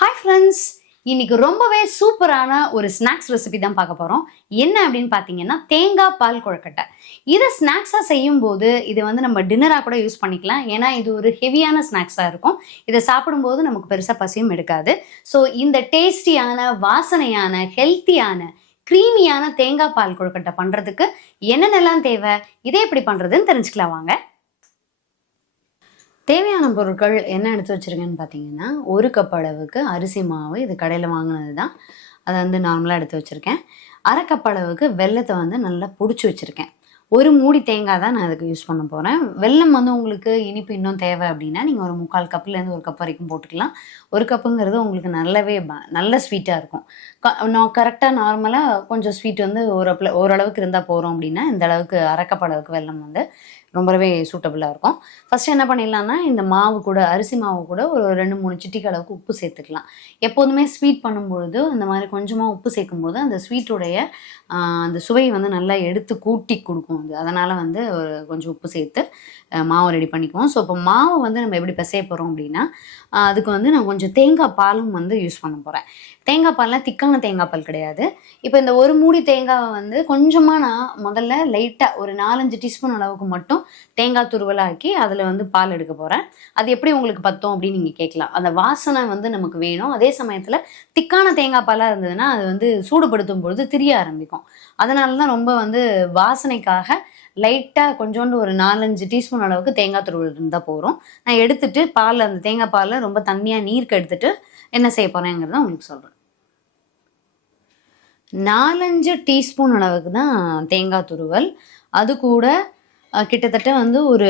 Hi friends, இன்னைக்கு ரொம்பவே சூப்பரான ஒரு ஸ்நாக்ஸ் ரெசிபி தான் பார்க்க போகிறோம். என்ன அப்படின்னு பார்த்தீங்கன்னா, தேங்காய் பால் கொழுக்கட்டை. இதை ஸ்நாக்ஸாக செய்யும்போது இது வந்து நம்ம டின்னராக கூட யூஸ் பண்ணிக்கலாம். ஏன்னா இது ஒரு ஹெவியான ஸ்நாக்ஸாக இருக்கும். இதை சாப்பிடும்போது நமக்கு பெருசாக பசியும் எடுக்காது. ஸோ இந்த டேஸ்டியான, வாசனையான, ஹெல்த்தியான, க்ரீமியான தேங்காய் பால் கொழுக்கட்டை பண்ணுறதுக்கு என்னென்னலாம் தேவை, இதை எப்படி பண்ணுறதுன்னு தெரிஞ்சுக்கலாம் வாங்க. தேவையான பொருட்கள் என்ன எடுத்து வச்சுருக்கேன்னு பார்த்தீங்கன்னா, 1 கப் அளவுக்கு அரிசி மாவு. இது கடையில் வாங்கினது தான். அதை வந்து நார்மலாக எடுத்து வச்சுருக்கேன். 1/2 கப் அளவுக்கு வெல்லத்தை வந்து நல்லா பொடிச்சு வச்சுருக்கேன். 1 மூடி தேங்காய் தான் நான் அதுக்கு யூஸ் பண்ண போகிறேன். வெல்லம் வந்து உங்களுக்கு இனிப்பு இன்னும் தேவை அப்படின்னா, நீங்கள் ஒரு 3/4 கப்லேருந்து 1 கப் வரைக்கும் போட்டுக்கலாம். 1 கப்புங்கிறது உங்களுக்கு நல்லாவே நல்ல ஸ்வீட்டாக இருக்கும். நான் கரெக்டாக நார்மலாக கொஞ்சம் ஸ்வீட் வந்து ஓரளவுக்கு இருந்தால் போகிறோம் அப்படின்னா, இந்த அளவுக்கு 1/2 கப் அளவுக்கு வெல்லம் வந்து ரொம்பவே சூட்டபுளாக இருக்கும். ஃபஸ்ட்டு என்ன பண்ணிடலாம்னா, இந்த மாவு கூட அரிசி மாவு கூட ஒரு 2, 3 சிட்டிகை அளவுக்கு உப்பு சேர்த்துக்கலாம். எப்போதுமே ஸ்வீட் பண்ணும்பொழுது இந்த மாதிரி கொஞ்சமாக உப்பு சேர்க்கும்போது அந்த ஸ்வீட்டுடைய அந்த சுவை வந்து நல்லா எடுத்து கூட்டி கொடுக்கும் அது. அதனால் வந்து கொஞ்சம் உப்பு சேர்த்து மாவு ரெடி பண்ணிக்குவோம். ஸோ இப்போ மாவு வந்து நம்ம எப்படி பிசைய போகிறோம் அப்படின்னா, அதுக்கு வந்து நான் கொஞ்சம் தேங்காய் பாலும் வந்து யூஸ் பண்ண போகிறேன். தேங்காய் பால்லாம் திக்கான தேங்காய் பால் கிடையாது. இப்போ இந்த 1 மூடி தேங்காவை வந்து கொஞ்சமாக நான் முதல்ல லைட்டாக ஒரு 4-5 டீஸ்பூன் அளவுக்கு மட்டும் தேங்காய் துருவலாக்கி அதில் வந்து பால் எடுக்க போகிறேன். அது எப்படி உங்களுக்கு பத்தும் அப்படின்னு நீங்கள் கேட்கலாம். அந்த வாசனை வந்து நமக்கு வேணும். அதே சமயத்தில் திக்கான தேங்காய் பாலாக இருந்ததுன்னா அது வந்து சூடுபடுத்தும் பொழுது திரிய ஆரம்பிக்கும். அதனால தான் ரொம்ப வந்து வாசனைக்காக லைட்டாக கொஞ்சோண்டு ஒரு 4-5 டீஸ்பூன் அளவுக்கு தேங்காய் துருவல் இருந்தால் போகிறோம். நான் எடுத்துட்டு பால் அந்த தேங்காய் பாலில் ரொம்ப தண்ணியாக நீர்க்க எடுத்துட்டு என்ன செய்ய போகிறேங்கிறத உங்களுக்கு சொல்கிறேன். 4-5 டீஸ்பூன் அளவுக்கு தான் தேங்காய் துருவல். அது கூட கிட்டத்தட்ட வந்து ஒரு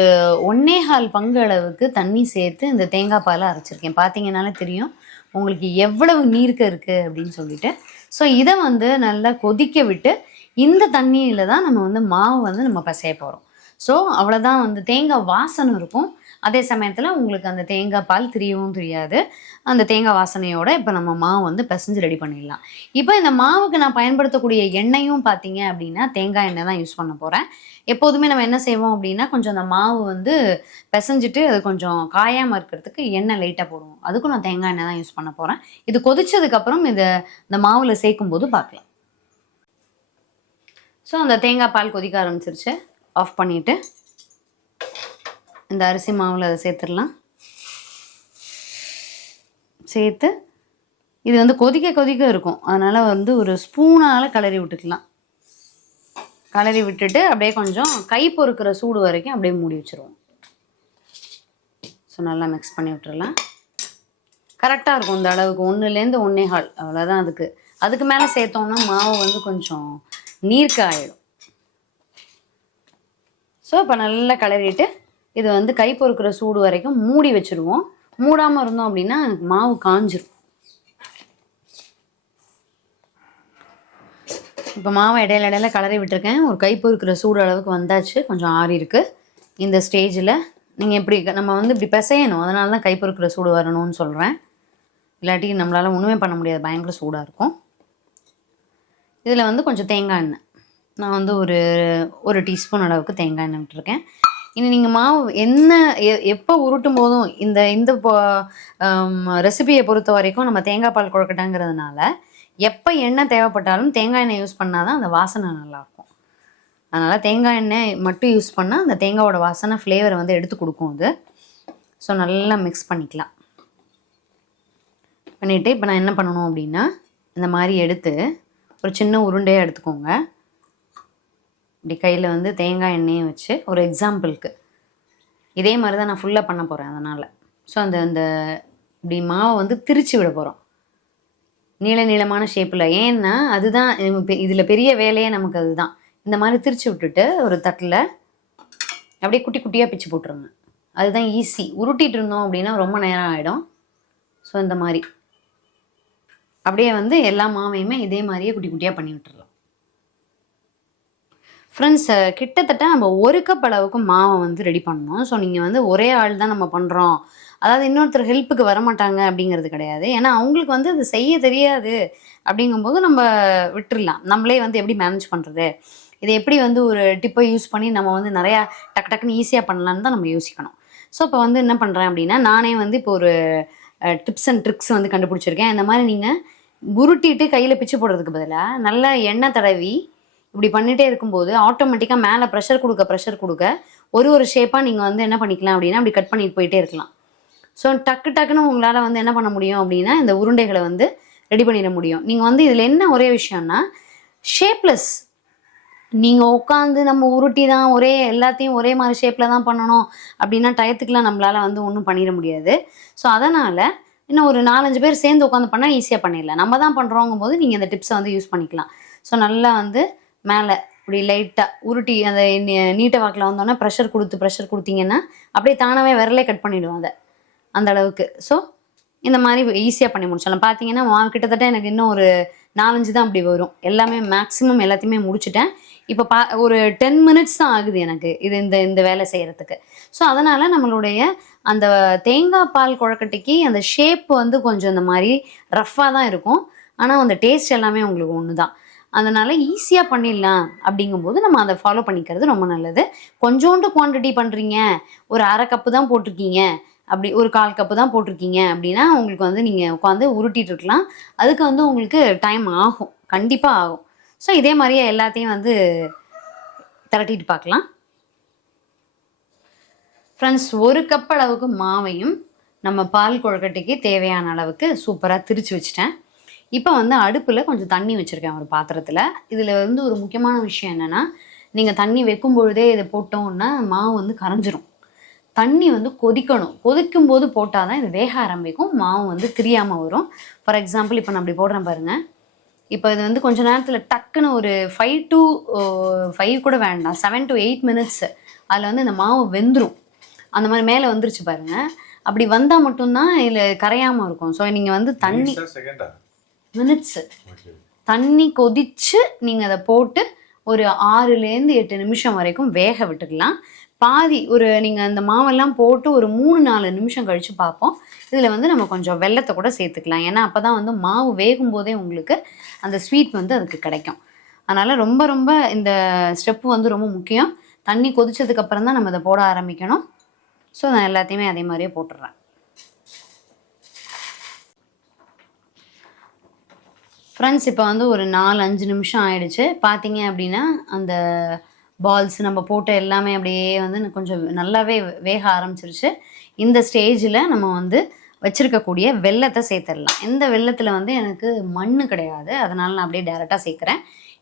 1/4 பங்கு அளவுக்கு தண்ணி சேர்த்து இந்த தேங்காய் பாலை அரைச்சிருக்கேன். பார்த்தீங்கன்னாலே தெரியும் உங்களுக்கு எவ்வளவு நீர்க்க இருக்குது அப்படின்னு சொல்லிட்டு. ஸோ இதை வந்து நல்லா கொதிக்க விட்டு இந்த தண்ணியில் தான் நம்ம வந்து மாவு வந்து நம்ம பிசைய போகிறோம். ஸோ அவ்வளோதான், வந்து தேங்காய் வாசனை இருக்கும். அதே சமயத்தில் உங்களுக்கு அந்த தேங்காய் பால் திரியவும் தெரியாது. அந்த தேங்காய் வாசனையோட இப்போ நம்ம மாவு வந்து பிசைஞ்சு ரெடி பண்ணிடலாம். இப்போ இந்த மாவுக்கு நான் பயன்படுத்தக்கூடிய எண்ணெயும் பார்த்தீங்க அப்படின்னா தேங்காய் எண்ணெய் தான் யூஸ் பண்ண போகிறேன். எப்போதுமே நம்ம என்ன செய்வோம் அப்படின்னா, கொஞ்சம் அந்த மாவு வந்து பிசைஞ்சிட்டு அது கொஞ்சம் காயாமல் இருக்கிறதுக்கு எண்ணெய் லைட்டாக போடுவோம். அதுக்கும் நான் தேங்காய் எண்ணெய் தான் யூஸ் பண்ண போகிறேன். இது கொதிச்சதுக்கப்புறம் இந்த மாவில் சேர்க்கும்போது பார்க்கலாம். ஸோ அந்த தேங்காய் பால் கொதிக்க ஆரம்பிச்சிருச்சு. ஆஃப் பண்ணிவிட்டு இந்த அரிசி மாவில் அதை சேர்த்துடலாம். சேர்த்து இது வந்து கொதிக்க கொதிக்க இருக்கும். அதனால் வந்து ஒரு ஸ்பூனால் கிளறி விட்டுக்கலாம். கிளறி விட்டுட்டு அப்படியே கொஞ்சம் கை பொறுக்கிற சூடு வரைக்கும் அப்படியே மூடி வச்சுருவோம். ஸோ நல்லா மிக்ஸ் பண்ணி விட்டுறலாம். கரெக்டாக இருக்கும் இந்த அளவுக்கு, 1லேருந்து 1.25 அவ்வளோதான். அதுக்கு மேலே சேர்த்தோன்னா மாவு வந்து கொஞ்சம் நீர்க்க ஆகிடும். ஸோ இப்போ நல்லா கிளறிட்டு இது வந்து கை பொறுக்கிற சூடு வரைக்கும் மூடி வச்சுருவோம். மூடாமல் இருந்தோம் அப்படின்னா மாவு காஞ்சிரும். இப்போ மாவை இடையில கிளறி விட்டுருக்கேன். ஒரு கை பொறுக்கிற சூடு அளவுக்கு வந்தாச்சு. கொஞ்சம் ஆறி இருக்குது. இந்த ஸ்டேஜில் நீங்கள் எப்படி நம்ம வந்து இப்படி பிசையணும். அதனால தான் கை பொறுக்கிற சூடு வரணும்னு சொல்கிறேன். இல்லாட்டி நம்மளால் ஒன்றுமே பண்ண முடியாது, பயங்கர சூடாக இருக்கும். இதில் வந்து கொஞ்சம் தேங்காய் எண்ணெய் நான் வந்து ஒரு டீஸ்பூன் அளவுக்கு தேங்காய் எண்ணெய் விட்டுருக்கேன். இனி நீங்கள் மாவு எப்போ உருட்டும் போதும் இந்த ரெசிபியை பொறுத்த வரைக்கும் நம்ம தேங்காய் பால் கொழுக்கட்டைங்கிறதுனால எப்போ எண்ணெய் தேவைப்பட்டாலும் தேங்காய் எண்ணெய் யூஸ் பண்ணால் தான் அந்த வாசனை நல்லாயிருக்கும். அதனால் தேங்காய் எண்ணெய் மட்டும் யூஸ் பண்ணால் அந்த தேங்காயோட வாசனை ஃப்ளேவரை வந்து எடுத்து கொடுக்கும் அது. ஸோ நல்லா மிக்ஸ் பண்ணிக்கலாம். பண்ணிவிட்டு இப்போ நான் என்ன பண்ணணும் அப்படின்னா, இந்த மாதிரி எடுத்து ஒரு சின்ன உருண்டையாக எடுத்துக்கோங்க. இப்படி கையில் வந்து தேங்காய் எண்ணெயை வச்சு ஒரு எக்ஸாம்பிளுக்கு இதே மாதிரி தான் நான் ஃபுல்லாக பண்ண போகிறேன். அதனால் ஸோ அந்த இப்படி மாவை வந்து திரிச்சு விட போகிறோம் நீளமான ஷேப்பில். ஏன்னா அதுதான் இதில் பெரிய வேலையே நமக்கு. அதுதான் இந்த மாதிரி திரிச்சு விட்டுட்டு ஒரு தட்டில் அப்படியே குட்டி குட்டியாக பிச்சு போட்டுருங்க. அதுதான் ஈஸி. உருட்டிகிட்டு இருந்தோம் அப்படின்னா ரொம்ப நேரம் ஆகிடும். ஸோ இந்த மாதிரி அப்படியே வந்து எல்லா மாவையுமே இதே மாதிரியே குட்டி குட்டியாக பண்ணி விட்டுறலாம். ஃப்ரெண்ட்ஸ், கிட்டத்தட்ட நம்ம 1 கப் அளவுக்கு மாவை வந்து ரெடி பண்ணணும். ஸோ நீங்கள் வந்து ஒரே ஆள் தான் நம்ம பண்ணுறோம், அதாவது இன்னொருத்தர் ஹெல்ப்புக்கு வரமாட்டாங்க அப்படிங்கிறது கிடையாது. ஏன்னா அவங்களுக்கு வந்து அது செய்ய தெரியாது. அப்படிங்கும்போது நம்ம விட்டுடலாம். நம்மளே வந்து எப்படி மேனேஜ் பண்ணுறது, இதை எப்படி வந்து ஒரு டிப்பை யூஸ் பண்ணி நம்ம வந்து நிறையா டக்குன்னு ஈஸியாக பண்ணலான்னு தான் நம்ம யோசிக்கணும். ஸோ இப்போ வந்து என்ன பண்ணுறேன் அப்படின்னா, நானே வந்து இப்போ ஒரு டிப்ஸ் அண்ட் ட்ரிக்ஸ் வந்து கண்டுபிடிச்சிருக்கேன். இந்த மாதிரி நீங்கள் உருட்டிட்டு கையில் பிச்சு போடுறதுக்கு பதிலாக நல்லா எண்ணெய் தடவி இப்படி பண்ணிகிட்டே இருக்கும்போது ஆட்டோமேட்டிக்காக மேலே ப்ரெஷர் கொடுக்க ஒரு ஷேப்பாக நீங்கள் வந்து என்ன பண்ணிக்கலாம் அப்படின்னா அப்படி கட் பண்ணிட்டு போயிட்டே இருக்கலாம். ஸோ டக்குன்னு உங்களால் வந்து என்ன பண்ண முடியும் அப்படின்னா இந்த உருண்டைகளை வந்து ரெடி பண்ணிட முடியும். நீங்கள் வந்து இதில் என்ன ஒரே விஷயம்னா ஷேப்லெஸ். நீங்கள் உட்காந்து நம்ம உருட்டி தான் எல்லாத்தையும் ஒரே மாதிரி ஷேப்பில் தான் பண்ணணும் அப்படின்னா டயத்துக்குலாம் நம்மளால் வந்து ஒன்றும் பண்ணிட முடியாது. ஸோ அதனால் இன்னும் ஒரு 4-5 பேர் சேர்ந்து உட்காந்து பண்ணால் ஈஸியாக பண்ணிடலாம். நம்ம தான் பண்ணுறோங்கும் போது நீங்கள் இந்த டிப்ஸை வந்து யூஸ் பண்ணிக்கலாம். ஸோ நல்லா வந்து மேலே இப்படி லைட்டாக உருட்டி அந்த நீட்ட வாக்கில் வந்தோன்னா ப்ரெஷர் கொடுத்தீங்கன்னா அப்படியே தானாகவே விரலே கட் பண்ணிவிடும் அதை அந்த அளவுக்கு. ஸோ இந்த மாதிரி ஈஸியாக பண்ணி முடிச்சிடலாம். பார்த்தீங்கன்னா கிட்டத்தட்ட எனக்கு இன்னும் ஒரு 4-5 தான் அப்படி வரும். எல்லாமே மேக்ஸிமம் எல்லாத்தையுமே முடிச்சுட்டேன். இப்போ ஒரு 10 மினிட்ஸ் தான் ஆகுது எனக்கு இந்த வேலை செய்கிறதுக்கு. ஸோ அதனால் நம்மளுடைய அந்த தேங்காய் பால் கொழக்கட்டைக்கு அந்த ஷேப் வந்து கொஞ்சம் இந்த மாதிரி ரஃப்பாக தான் இருக்கும். ஆனால் அந்த டேஸ்ட் எல்லாமே உங்களுக்கு ஒன்று தான். அதனால் ஈஸியாக பண்ணிடலாம். அப்படிங்கும்போது நம்ம அதை ஃபாலோ பண்ணிக்கிறது ரொம்ப நல்லது. கொஞ்சோண்டு குவான்டிட்டி பண்ணுறீங்க, ஒரு 1/2 கப்பு தான் போட்டிருக்கீங்க, அப்படி ஒரு 1/4 கப்பு தான் போட்டிருக்கீங்க அப்படின்னா உங்களுக்கு வந்து நீங்கள் உட்காந்து உருட்டிட்டு இருக்கலாம். அதுக்கு வந்து உங்களுக்கு டைம் ஆகும், கண்டிப்பாக ஆகும். ஸோ இதே மாதிரியே எல்லாத்தையும் வந்து திரட்டிட்டு பார்க்கலாம். ஃப்ரெண்ட்ஸ், 1 கப் அளவுக்கு மாவையும் நம்ம பால் கொழுக்கட்டைக்கு தேவையான அளவுக்கு சூப்பராக திரிச்சு வச்சுட்டேன். இப்போ வந்து அடுப்பில் கொஞ்சம் தண்ணி வச்சுருக்கேன் ஒரு பாத்திரத்தில். இதில் வந்து ஒரு முக்கியமான விஷயம் என்னென்னா, நீங்கள் தண்ணி வைக்கும் பொழுதே இதை போட்டோன்னா மாவு வந்து கரைஞ்சிரும். தண்ணி வந்து கொதிக்கணும். கொதிக்கும் போது போட்டால் தான் இது வேக ஆரம்பிக்கும், மாவு வந்து திரியாமல் வரும். ஃபார் எக்ஸாம்பிள் இப்போ நான் அப்படி போடுறேன் பாருங்கள். இப்போ இது வந்து கொஞ்சம் நேரத்தில் டக்குன்னு ஒரு 5 to 5 கூட வேண்டாம், 7 to 8 மினிட்ஸ் அதில் வந்து இந்த மாவு வெந்துடும். அந்த மாதிரி மேலே வந்துருச்சு பாருங்கள். அப்படி வந்தால் மட்டும்தான் இதில் கரையாமல் இருக்கும். ஸோ நீங்கள் வந்து தண்ணி மினிட்ஸு தண்ணி கொதித்து நீங்கள் அதை போட்டு ஒரு 6-8 நிமிஷம் வரைக்கும் வேக விட்டுக்கலாம். பாதி நீங்கள் அந்த மாவெல்லாம் போட்டு ஒரு 3-4 நிமிஷம் கழித்து பார்ப்போம். இதில் வந்து நம்ம கொஞ்சம் வெல்லத்தை கூட சேர்த்துக்கலாம். ஏன்னா அப்போ தான் வந்து மாவு வேகும் போதே உங்களுக்கு அந்த ஸ்வீட் வந்து அதுக்கு கிடைக்கும். அதனால் ரொம்ப ரொம்ப இந்த ஸ்டெப்பு வந்து ரொம்ப முக்கியம். தண்ணி கொதிச்சதுக்கப்புறம் தான் நம்ம இதை போட ஆரம்பிக்கணும். ஸோ நான் எல்லாத்தையுமே அதே மாதிரியே போட்டுடுறேன். ஃப்ரெண்ட்ஸ், இப்போ வந்து ஒரு 4-5 நிமிஷம் ஆயிடுச்சு. பார்த்தீங்க அப்படின்னா அந்த பால்ஸ் நம்ம போட்ட எல்லாமே அப்படியே வந்து கொஞ்சம் நல்லாவே வேக ஆரம்பிச்சிருச்சு. இந்த ஸ்டேஜில் நம்ம வந்து வச்சுருக்கக்கூடிய வெல்லத்தை சேர்த்துடலாம். இந்த வெல்லத்தில் வந்து எனக்கு மண் கிடையாது, அதனால் நான் அப்படியே டேரெக்டாக சேர்க்குறேன்.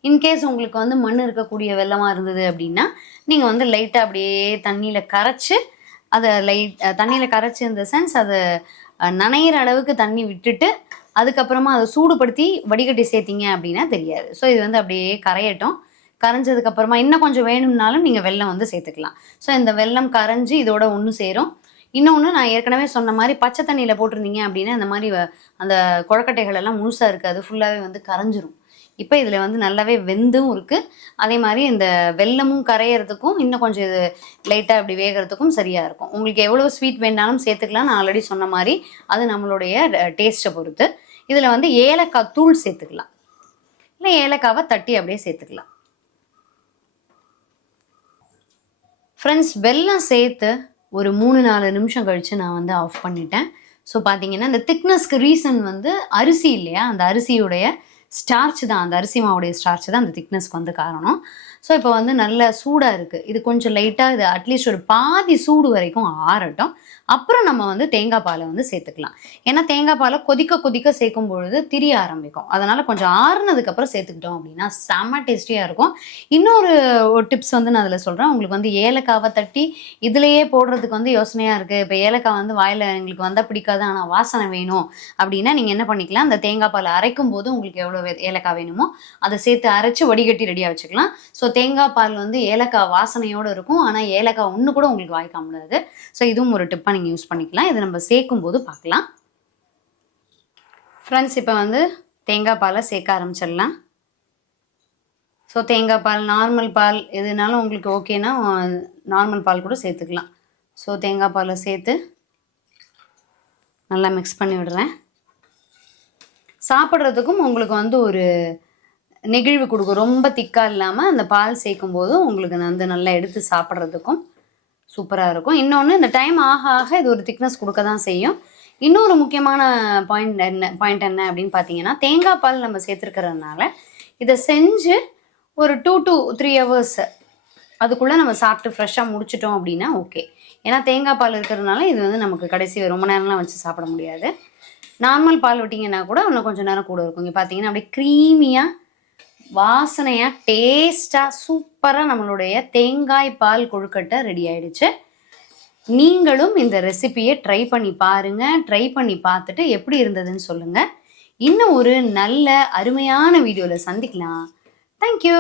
இன்கேஸ் உங்களுக்கு வந்து மண் இருக்கக்கூடிய வெல்லமாக இருந்தது அப்படின்னா நீங்கள் வந்து லைட்டாக அப்படியே தண்ணியில் கரைச்சி அதை தண்ணியில் கரைச்சி இந்த சென்ஸ் அதை நனையிற அளவுக்கு தண்ணி விட்டுட்டு அதுக்கப்புறமா அதை சூடுபடுத்தி வடிகட்டி சேர்த்திங்க அப்படின்னா தெரியாது. ஸோ இது வந்து அப்படியே கரையட்டும். கரைஞ்சதுக்கப்புறமா இன்னும் கொஞ்சம் வேணும்னாலும் நீங்கள் வெல்லம் வந்து சேர்த்துக்கலாம். ஸோ இந்த வெல்லம் கரைஞ்சி இதோட ஒன்று சேரும். இன்னொன்று, நான் ஏற்கனவே சொன்ன மாதிரி பச்சை தண்ணியில் போட்டிருந்தீங்க அப்படின்னா இந்த மாதிரி அந்த கொழக்கட்டைகள் எல்லாம் முழுசாக இருக்காது, ஃபுல்லாகவே வந்து கரைஞ்சிரும். இப்போ இதில் வந்து நல்லாவே வெந்தும் இருக்குது. அதே மாதிரி இந்த வெல்லமும் கரையிறதுக்கும் இன்னும் கொஞ்சம் இது லைட்டாக இப்படி வேகிறதுக்கும் சரியாக இருக்கும். உங்களுக்கு எவ்வளோ ஸ்வீட் வேணாலும் சேர்த்துக்கலாம். நான் ஆல்ரெடி சொன்ன மாதிரி அது நம்மளுடைய டேஸ்ட்டை பொறுத்து. இதில் வந்து ஏலக்காய் தூள் சேர்த்துக்கலாம், இல்லை ஏலக்காவை தட்டி அப்படியே சேர்த்துக்கலாம். ஃப்ரெண்ட்ஸ், வெல்லம் சேர்த்து ஒரு 3-4 நிமிஷம் கழித்து நான் வந்து ஆஃப் பண்ணிட்டேன். ஸோ பார்த்தீங்கன்னா இந்த திக்னஸ்க்கு ரீசன் வந்து அரிசி இல்லையா, அந்த அரிசியுடைய ஸ்டார்ச் தான், அந்த அரிசி மாவுடைய ஸ்டார்ச் தான் அந்த திக்னஸ்க்கு வந்து காரணம். ஸோ இப்போ வந்து நல்ல சூடாக இருக்குது. இது கொஞ்சம் லைட்டாக இது அட்லீஸ்ட் ஒரு பாதி சூடு வரைக்கும் ஆறட்டும். அப்புறம் நம்ம வந்து தேங்காய் பாலை வந்து சேர்த்துக்கலாம். ஏன்னா தேங்காய் பாலை கொதிக்க சேர்க்கும் பொழுது திரிய ஆரம்பிக்கும். அதனால் கொஞ்சம் ஆறுனதுக்கப்புறம் சேர்த்துக்கிட்டோம் அப்படின்னா செம்ம டேஸ்டியாக இருக்கும். இன்னொரு டிப்ஸ் வந்து நான் அதில் சொல்கிறேன். உங்களுக்கு வந்து ஏலக்காவை தட்டி இதிலையே போடுறதுக்கு வந்து யோசனையாக இருக்குது, இப்போ ஏலக்காய் வந்து வாயில் எங்களுக்கு வந்தால் பிடிக்காது ஆனால் வாசனை வேணும் அப்படின்னா நீங்கள் என்ன பண்ணிக்கலாம், அந்த தேங்காய் பாலை அரைக்கும் போது உங்களுக்கு எவ்வளோ ஏலக்காய் வேணுமோ அதை சேர்த்து அரைச்சி வடிகட்டி ரெடியாக வச்சுக்கலாம். ஸோ தேங்காய் பால் வந்து ஏலக்காய் வாசனையோடு இருக்கும், ஆனால் ஏலக்காய் ஒன்று கூட உங்களுக்கு வாய்க்க முடியாது. ஸோ இதுவும் ஒரு டிப்பாக நீங்கள் யூஸ் பண்ணிக்கலாம். இதை நம்ம சேர்க்கும் போது பார்க்கலாம். ஃப்ரெண்ட்ஸ், இப்போ வந்து தேங்காய் பாலை சேர்க்க ஆரம்பிச்சிடலாம். ஸோ தேங்காய் பால், நார்மல் பால் எதுனாலும் உங்களுக்கு ஓகேனா நார்மல் பால் கூட சேர்த்துக்கலாம். ஸோ தேங்காய் பாலை சேர்த்து நல்லா மிக்ஸ் பண்ணி விடுறேன். சாப்பிட்றதுக்கும் உங்களுக்கு வந்து ஒரு நெகிழ்வு கொடுக்கும். ரொம்ப திக்காக இல்லாமல் அந்த பால் சேர்க்கும் போது உங்களுக்கு வந்து நல்லா எடுத்து சாப்பிட்றதுக்கும் சூப்பராக இருக்கும். இன்னொன்று, இந்த டைம் ஆக ஆக இது ஒரு திக்னஸ் கொடுக்க தான் செய்யும். இன்னொரு முக்கியமான பாயிண்ட் என்ன அப்படின்னு பார்த்தீங்கன்னா, தேங்காய் பால் நம்ம சேர்த்துருக்கிறதுனால இதை செஞ்சு ஒரு 2 to 3 hours அதுக்குள்ளே நம்ம சாப்பிட்டு ஃப்ரெஷ்ஷாக முடிச்சிட்டோம் அப்படின்னா ஓகே. ஏன்னா தேங்காய் பால் இருக்கிறதுனால இது வந்து நமக்கு கடைசி ரொம்ப நேரம்லாம் வச்சு சாப்பிட முடியாது. நார்மல் பால் விட்டிங்கன்னா கூட இன்னும் கொஞ்சம் நேரம் கூட இருக்கும். இங்கே பார்த்தீங்கன்னா அப்படியே க்ரீமியாக வாசனையாக டேஸ்ட்டாக சூப்பராக நம்மளுடைய தேங்காய் பால் கொழுக்கட்டை ரெடி ஆயிடுச்சு. நீங்களும் இந்த ரெசிபியை ட்ரை பண்ணி பாருங்க. ட்ரை பண்ணி பார்த்துட்டு எப்படி இருந்ததுன்னு சொல்லுங்க. இன்னும் ஒரு நல்ல அருமையான வீடியோவில் சந்திக்கலாம். தேங்க்யூ.